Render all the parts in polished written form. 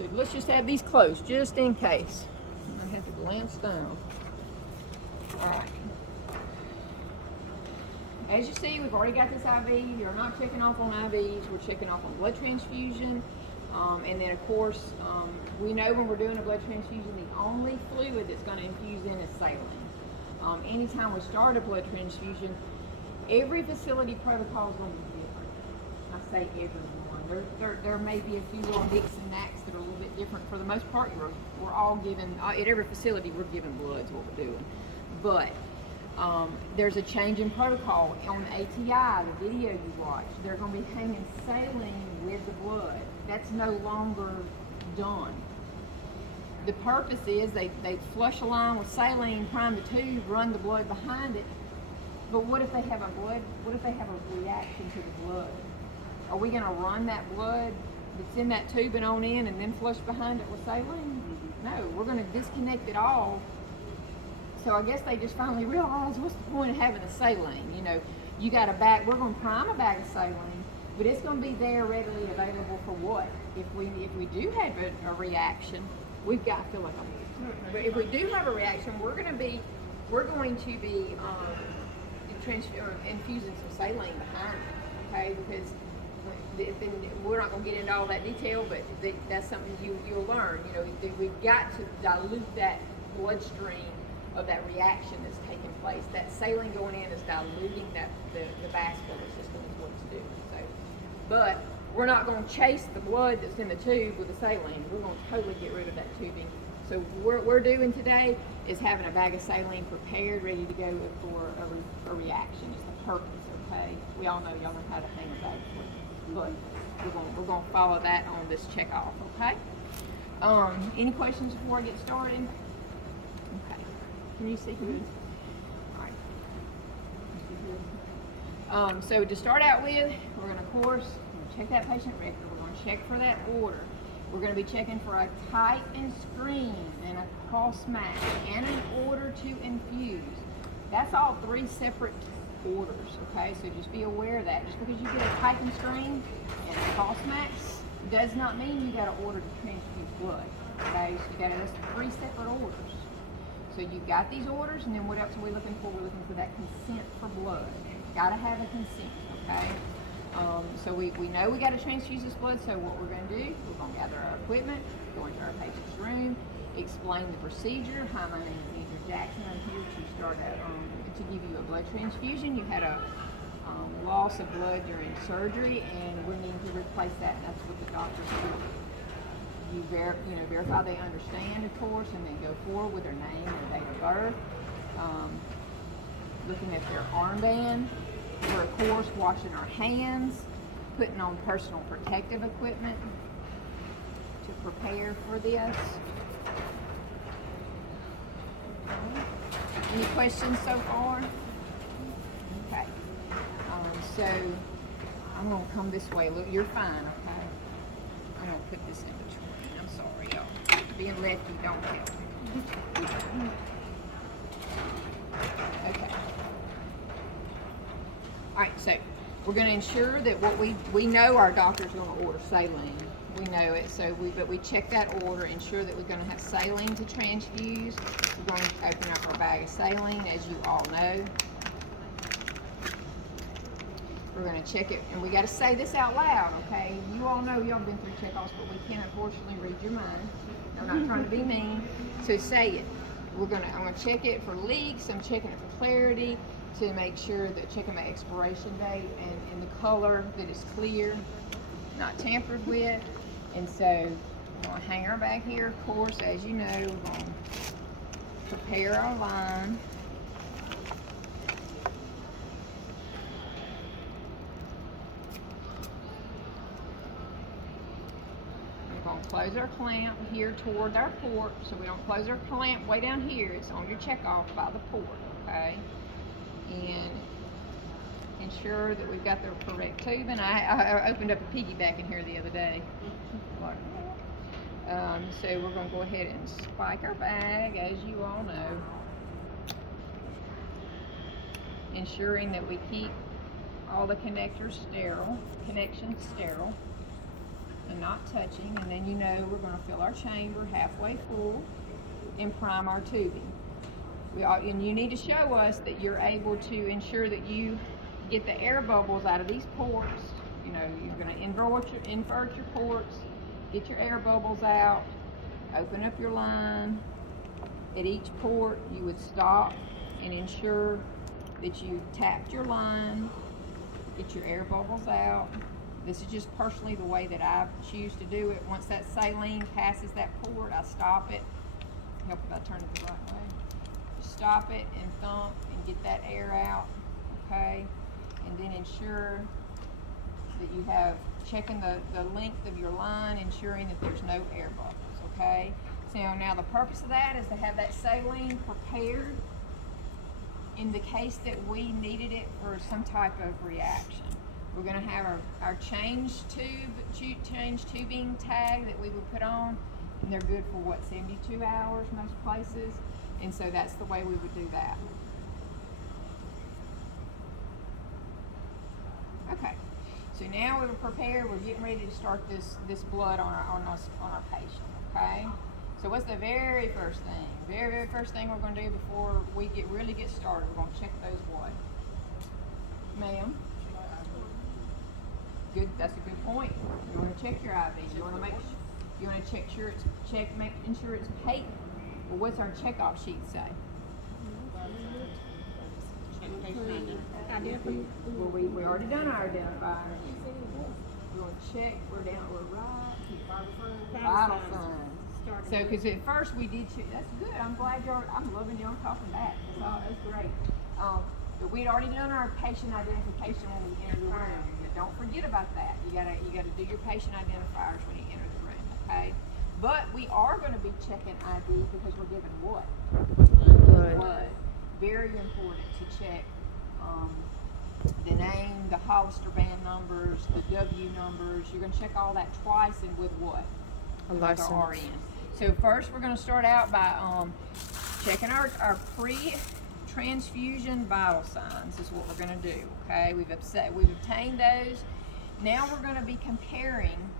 So let's just have these close, just in case. I have to glance down. All right. As you see, we've already got this IV. You're not checking off on IVs. We're checking off on blood transfusion. And then, of course, we know when we're doing a blood transfusion, the only fluid that's going to infuse in is saline. Anytime we start a blood transfusion, every facility protocol is going to be different. I say everyone. There may be a few little nicks and knacks that are a little bit different. For the most part, we're all given, at every facility, we're giving bloods, what we're doing. But there's a change in protocol. On the ATI, the video you watch, they're going to be hanging saline with the blood. That's no longer done. The purpose is they flush a line with saline, prime the tube, run the blood behind it. But what if they have a reaction to the blood? Are we going to run that blood that's in that tube and on in and then flush behind it with saline? No, we're going to disconnect it all. So I guess they just finally realized, what's the point of having a saline? You know, you got a bag, we're going to prime a bag of saline, but it's going to be there readily available for what? If we do have a reaction, we've got to feel like but if we do have a reaction, we're going to be infusing some saline behind it, okay? Because we're not going to get into all that detail, but that's something you'll learn. You know, we've got to dilute that bloodstream of that reaction that's taking place. That saline going in is diluting the vascular system is what it's doing. So, but we're not going to chase the blood that's in the tube with the saline. We're going to totally get rid of that tubing. So what we're doing today is having a bag of saline prepared, ready to go for a reaction. It's the purpose, okay? We all know y'all know how to hang a bag for, but we're going to follow that on this check off, okay? Any questions before I get started? Okay. Can you see who? All right. So to start out with, we're going to, of course, check that patient record. We're going to check for that order. We're going to be checking for a type and screen and a cross match and an order to infuse. That's all three separate orders, okay? So just be aware of that. Just because you get a type and screen and a cross match does not mean you got an order to transfuse blood, okay? So you got that's three separate orders. So you've got these orders, and then what else are we looking for? We're looking for that consent for blood. Got to have a consent, okay? So we know we got to transfuse this blood, so what we're going to do, we're going to gather our equipment, go into our patient's room, explain the procedure. Hi, my name is Andrew Jackson. I'm here to give you a blood transfusion. You had a loss of blood during surgery, and we need to replace that, and that's what the doctors do. You verify they understand, of course, and then go forward with their name and date of birth. Looking at their armband. We're, of course, washing our hands, putting on personal protective equipment to prepare for this. Any questions so far? Okay. So I'm going to come this way. Look, you're fine, okay? I'm going to put this in between. I'm sorry, y'all. Being lefty don't help. Okay. All right, so we're going to ensure that what we know our doctor's going to order saline. We know it, but we check that order, ensure that we're going to have saline to transfuse. We're going to open up our bag of saline, as you all know. We're going to check it, and we got to say this out loud, okay? You all know y'all been through checkoffs, but we can't unfortunately read your mind. I'm not trying to be mean, so say it. I'm going to check it for leaks. I'm checking it for clarity, to make sure that checking my expiration date and the color that it's clear, not tampered with. And so we're going to hang our bag here, of course, as you know. We're going to prepare our line. We're going to close our clamp here toward our port, so we don't close our clamp way down here. It's on your check off by the port, okay? And ensure that we've got the correct tube. And I opened up a piggyback in here the other day. So we're going to go ahead and spike our bag, as you all know, ensuring that we keep all the connectors sterile, connections sterile. and not touching, and then you know we're going to fill our chamber halfway full and prime our tubing. And you need to show us that you're able to ensure that you get the air bubbles out of these ports. You know, you're going to invert your ports, get your air bubbles out, open up your line. At each port, you would stop and ensure that you tapped your line, get your air bubbles out. This is just personally the way that I choose to do it. Once that saline passes that port, I stop it. Help if I turn it the right way. Stop it and thump and get that air out, okay? And then ensure that you have, checking the length of your line, ensuring that there's no air bubbles, okay? So now the purpose of that is to have that saline prepared in the case that we needed it for some type of reaction. We're gonna have our change tubing tag that we would put on, and they're good for what, 72 hours most places, and so that's the way we would do that. Okay, so now we're prepared. We're getting ready to start this blood on our patient. Okay, so what's the very first thing? Very first thing we're going to do before we really get started? We're going to check those blood. Ma'am. Good. That's a good point. You want to check your IV. You want to make sure it's patent. Well, what's our checkoff sheet say? Well, we already done our identifier. We're going to check. We're right here. Vital signs. So, because at first we did check. That's good. I'm glad I'm loving y'all talking back. That's great. But we'd already done our patient identification when we entered the room. Don't forget about that. You gotta do your patient identifiers when you enter the room, okay? But we are going to be checking ID because we're giving what? Blood. Very important to check the name, the Hollister band numbers, the W numbers. You're going to check all that twice, and with what? A license. With our RN. So first we're going to start out by checking our pre-transfusion vital signs is what we're going to do, okay? We've obtained those. Now we're going to be comparing.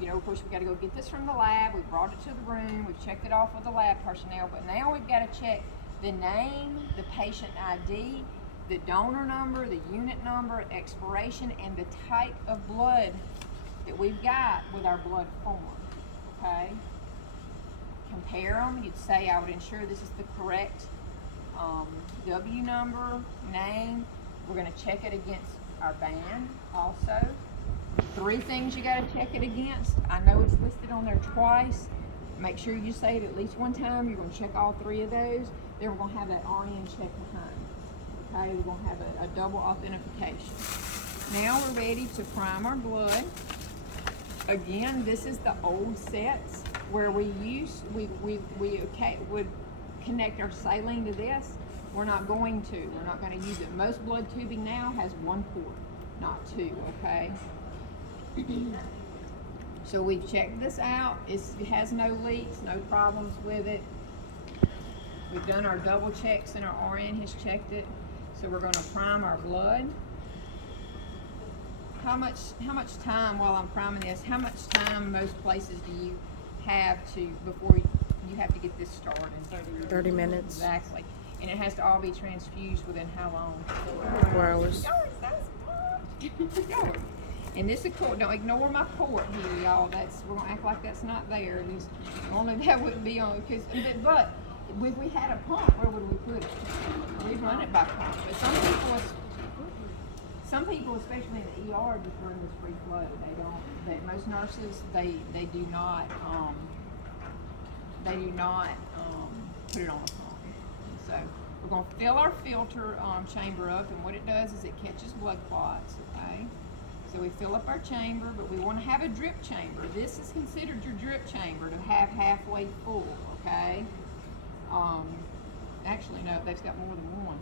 You know, of course, we've got to go get this from the lab. We brought it to the room. We've checked it off with the lab personnel. But now we've got to check the name, the patient ID, the donor number, the unit number, expiration, and the type of blood that we've got with our blood form, okay? Compare them. You'd say, I would ensure this is the correct W number, name. We're going to check it against our band also. 3 things you got to check it against. I know it's listed on there twice. Make sure you say it at least one time. You're going to check all 3 of those. Then we're going to have that RN check behind. Okay, we're going to have a double authentication. Now we're ready to prime our blood. Again, this is the old sets where we would connect our saline to this. We're not going to. We're not going to use it. Most blood tubing now has 1 port, not 2. Okay. So we've checked this out. It has no leaks, no problems with it. We've done our double checks and our RN has checked it. So we're going to prime our blood. How much time while I'm priming this, how much time most places do you have before you have to get this started? 30 minutes. Exactly. And it has to all be transfused within how long? 4 hours. And this is cool. Don't ignore my port here, y'all. We're gonna act like that's not there. Only that wouldn't be on. But if we had a pump, where would we put it? We'd run it by pump. But some people, especially in the ER, just run this free flow. Most nurses, they do not put it on a pump. So we're gonna fill our filter chamber up, and what it does is it catches blood clots. Okay. So we fill up our chamber, but we want to have a drip chamber. This is considered your drip chamber to have halfway full, okay? Actually, no, they've got more than one.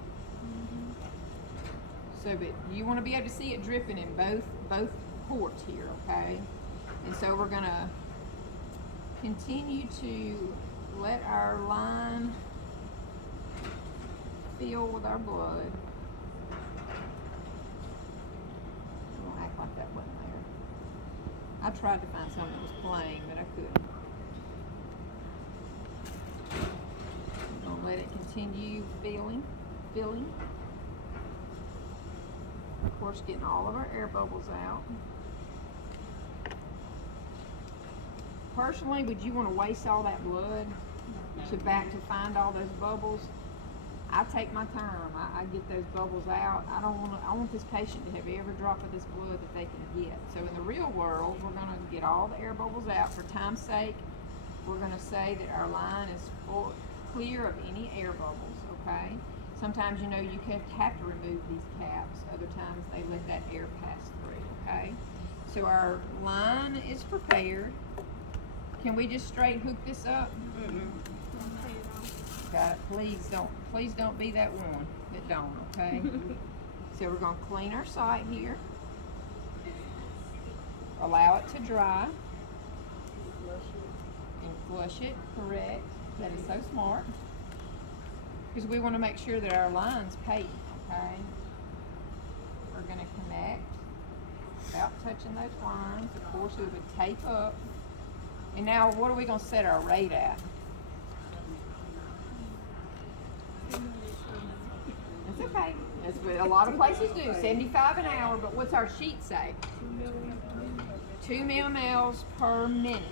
So, but you want to be able to see it dripping in both ports here, okay? And so we're going to continue to let our line fill with our blood. Like that wasn't I tried to find something that was plain, but I couldn't. I'm gonna let it continue filling. Of course, getting all of our air bubbles out. Personally, would you want to waste all that blood to find all those bubbles? I take my time. I get those bubbles out. I want this patient to have every drop of this blood that they can get. So in the real world, we're going to get all the air bubbles out. For time's sake, we're going to say that our line is clear of any air bubbles, okay? Sometimes, you know, you have to remove these caps. Other times, they let that air pass through, okay? So our line is prepared. Can we just straight hook this up? God, please don't be that one that don't, okay? So we're gonna clean our site here. Allow it to dry. And flush it, correct. That is so smart. Because we want to make sure that our line's paved, okay? We're gonna connect without touching those lines. Of course, we would tape up. And now, what are we gonna set our rate at? It's okay. That's what a lot of places do. 75 an hour, but what's our sheet say? 2 millimoles per minute.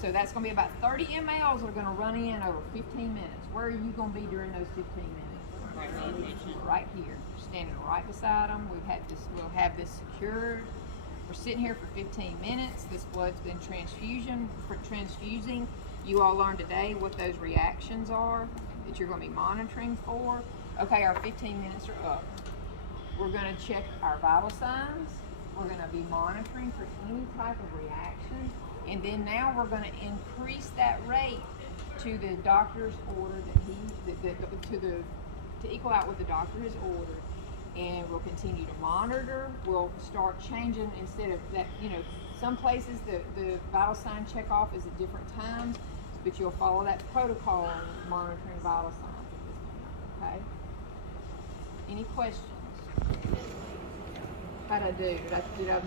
So that's going to be about 30 mLs that are going to run in over 15 minutes. Where are you going to be during those 15 minutes? Right here. Standing right beside them. We'll have this secured. We're sitting here for 15 minutes. This blood's been transfusing. You all learned today what those reactions are that you're going to be monitoring for. Okay, our 15 minutes are up. We're going to check our vital signs. We're going to be monitoring for any type of reaction. And then now we're going to increase that rate to the doctor's order to equal out what the doctor has ordered. And we'll continue to monitor. We'll start changing instead of that, you know, some places the vital sign check off is at different times, but you'll follow that protocol on monitoring vital signs at this point, okay? Any questions? How'd I do? Did I